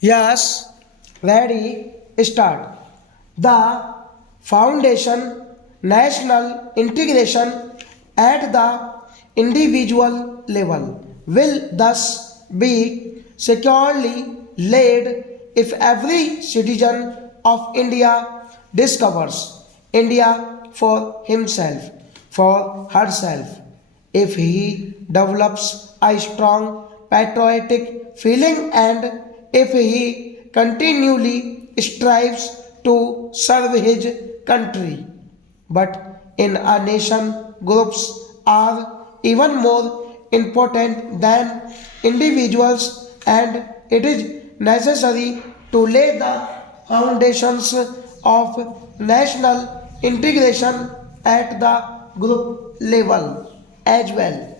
Yes, ready, start. The foundation, national integration at the individual level will thus be securely laid if every citizen of India discovers India for himself, for herself. If he develops a strong patriotic feeling and if he continually strives to serve his country. But in a nation, groups are even more important than individuals, and it is necessary to lay the foundations of national integration at the group level as well.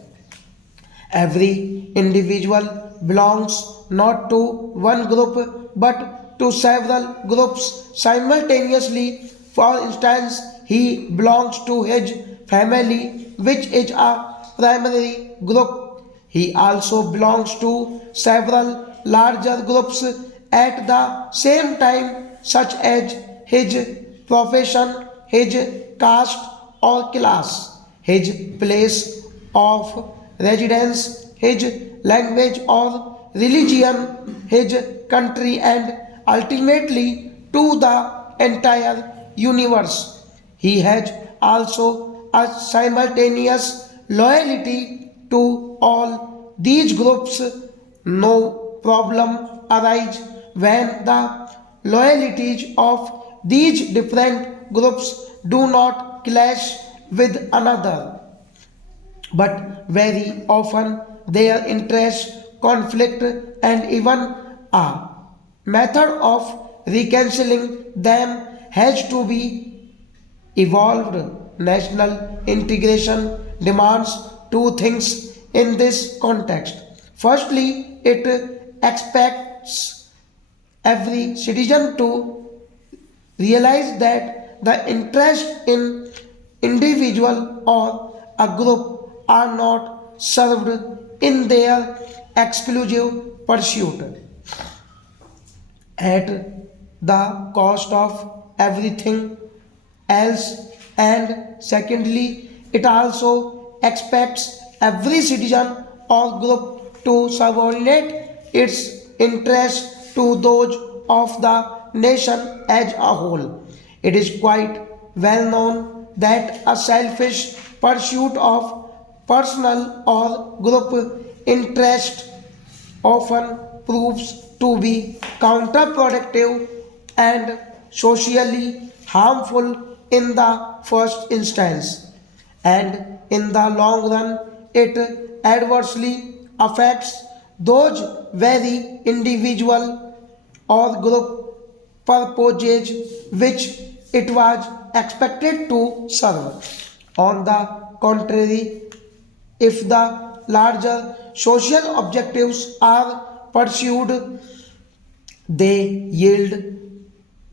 Every individual belongs not to one group but to several groups simultaneously. For instance, he belongs to his family, which is a primary group. He also belongs to several larger groups at the same time, such as his profession, his caste or class, his place of residence, his language or religion, his country, and ultimately to the entire universe. He has also a simultaneous loyalty to all these groups. No problem arise when the loyalties of these different groups do not clash with another, but very often their interests conflict, and even a method of reconciling them has to be evolved. National integration demands two things in this context. Firstly, it expects every citizen to realize that the interest in individual or a group are not served in their exclusive pursuit at the cost of everything else. And secondly, it also expects every citizen or group to subordinate its interests to those of the nation as a whole. It is quite well known that a selfish pursuit of personal or group interest often proves to be counterproductive and socially harmful in the first instance, and in the long run, it adversely affects those very individual or group purposes which it was expected to serve. On the contrary, if the larger social objectives are pursued, they yield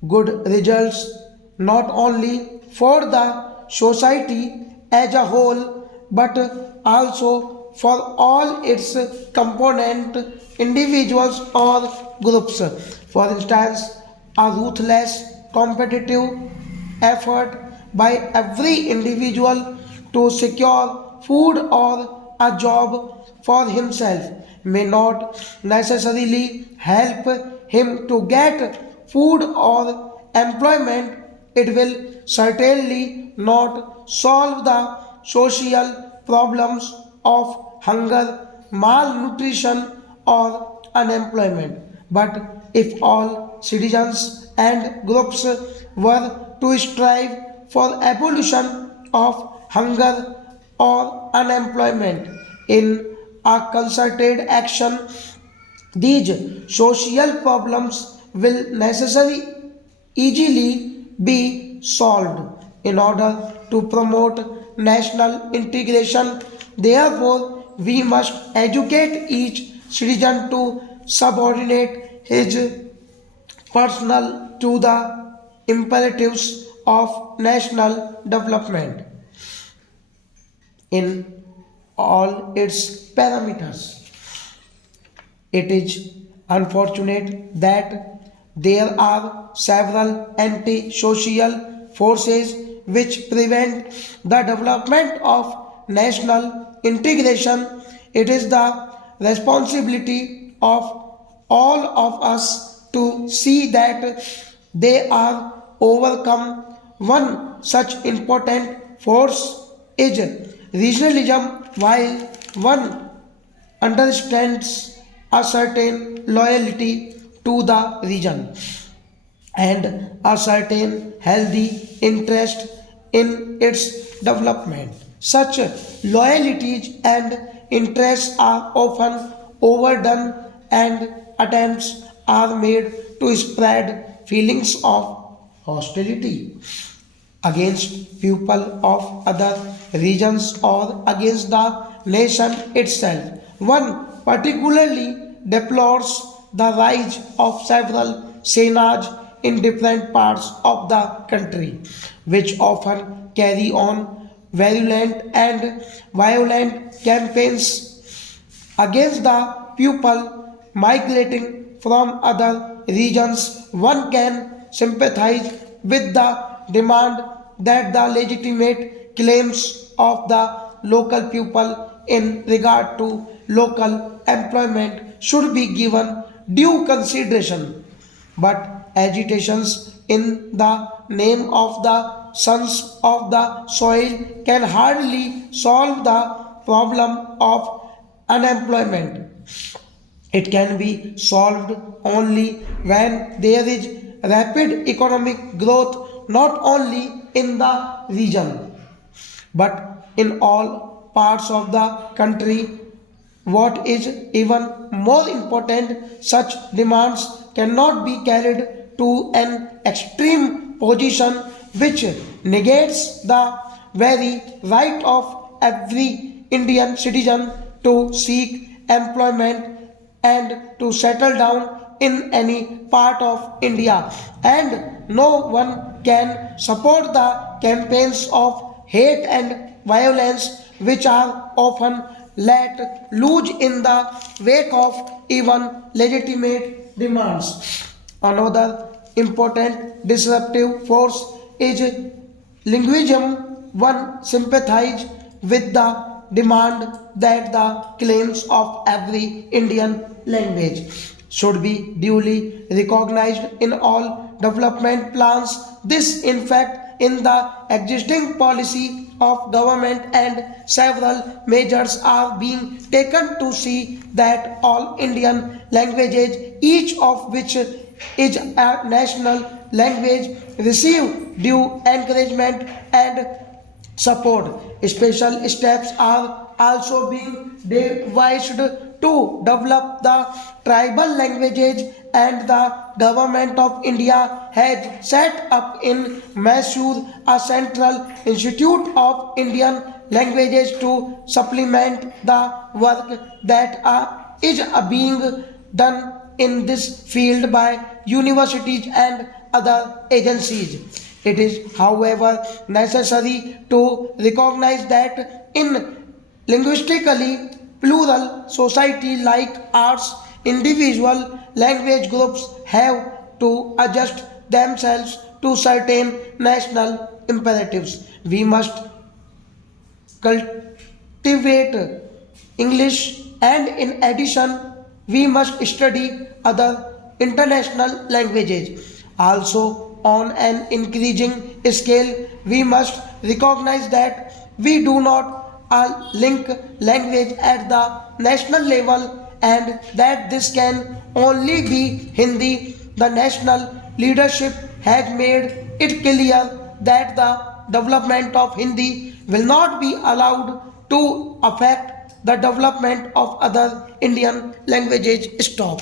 good results not only for the society as a whole but also for all its component individuals or groups. For instance, a ruthless competitive effort by every individual to secure food or a job for himself may not necessarily help him to get food or employment. It will certainly not solve the social problems of hunger, malnutrition, or unemployment. But if all citizens and groups were to strive for abolition of hunger or unemployment in a concerted action, these social problems will necessarily easily be solved. In order to promote national integration, therefore, we must educate each citizen to subordinate his personal to the imperatives of national development in all its parameters. It is unfortunate that there are several anti-social forces which prevent the development of national integration. It is the responsibility of all of us to see that they are overcome. One such important force is regionalism. While one understands a certain loyalty to the region and a certain healthy interest in its development. Such loyalties and interests are often overdone, and attempts are made to spread feelings of hostility against people of other regions or against the nation itself. One particularly deplores the rise of several senas in different parts of the country, which often carry on virulent and violent campaigns against the people migrating from other regions. One can sympathize with the demand that the legitimate claims of the local people in regard to local employment should be given due consideration. But agitations in the name of the sons of the soil can hardly solve the problem of unemployment. It can be solved only when there is rapid economic growth not only in the region but in all parts of the country. What is even more important, such demands cannot be carried to an extreme position which negates the very right of every Indian citizen to seek employment and to settle down in any part of India. And no one can support the campaigns of hate and violence which are often let loose in the wake of even legitimate demands. Another important disruptive force is linguism. One sympathizes with the demand that the claims of every Indian language should be duly recognized in all development plans. This, in fact, in the existing policy of government, and several measures are being taken to see that all Indian languages, each of which is a national language, receive due encouragement and support. Special steps are also being devised to develop the tribal languages, and the government of India has set up in Mysore a central institute of Indian languages to supplement the work that is being done in this field by universities and other agencies. It is, however, necessary to recognize that in linguistically plural society like ours, individual language groups have to adjust themselves to certain national imperatives. We must cultivate English, and in addition, we must study other international languages. Also, on an increasing scale, we must recognize that we do not link language at the national level, and that this can only be Hindi. The national leadership has made it clear that the development of Hindi will not be allowed to affect the development of other Indian languages. Stop.